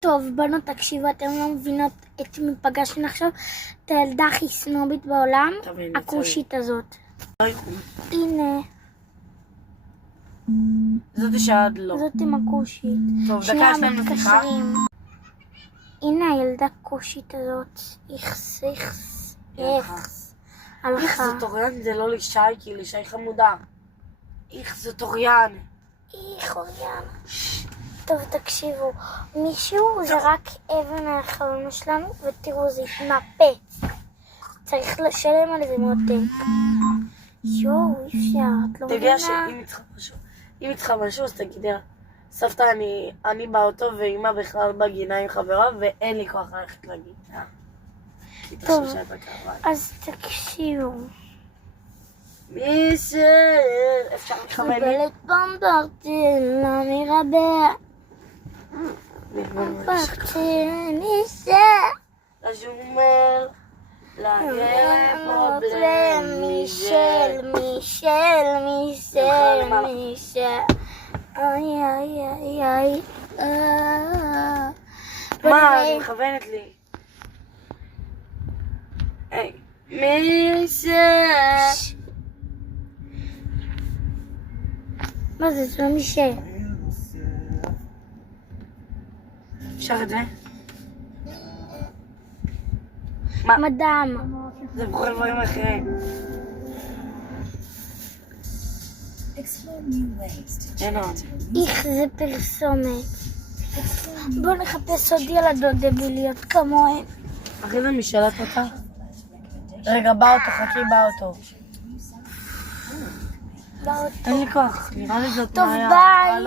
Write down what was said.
טוב, בנות, תקשיבו, אתם לא מבינות את מי פגשנו עכשיו. את הילדה הכי סנובית בעולם, הכושית הזאת. הנה. זאת שעד לא. זאת עם הכושית. טוב, דקה יש לנו שיחה. הנה הילדה הכושית הזאת. איכס. איך זאת אוריאן, זה לא לישי, כי לישי חמודה. איך זאת אוריאן. אוריאן. טוב, תקשיבו, מישהו זרק אבן על החלום שלנו, ותראו, זה התנפץ. צריך לשלם על זה מותק. יואו, אי אפשר, את לא מבינה? תגיע שאם איתך משהו, אז תגידי, סבתא, אני באוטו, ואמא בכלל בגינה עם חברה, ואין לי כוח ללכת לגינה. טוב, אז תקשיבו. אפשר לכוון לי? בלט במברטלה מרבה. ניסה. לג'ומל, פרובלם, מישל. איי. מה, אני מכוונת לי. היי. מה זה? זה לא מישל. אפשר את זה? מדאם. זה בכל דברים אחרים. איך זה פרסומת. בואו נחפש עוד ילדות דביליות כמוהן. אחרי זה משאלת אותה? רגע, באוטו, חכי באוטו. אין לי כוח, נראה לי זאת טוב, ביי.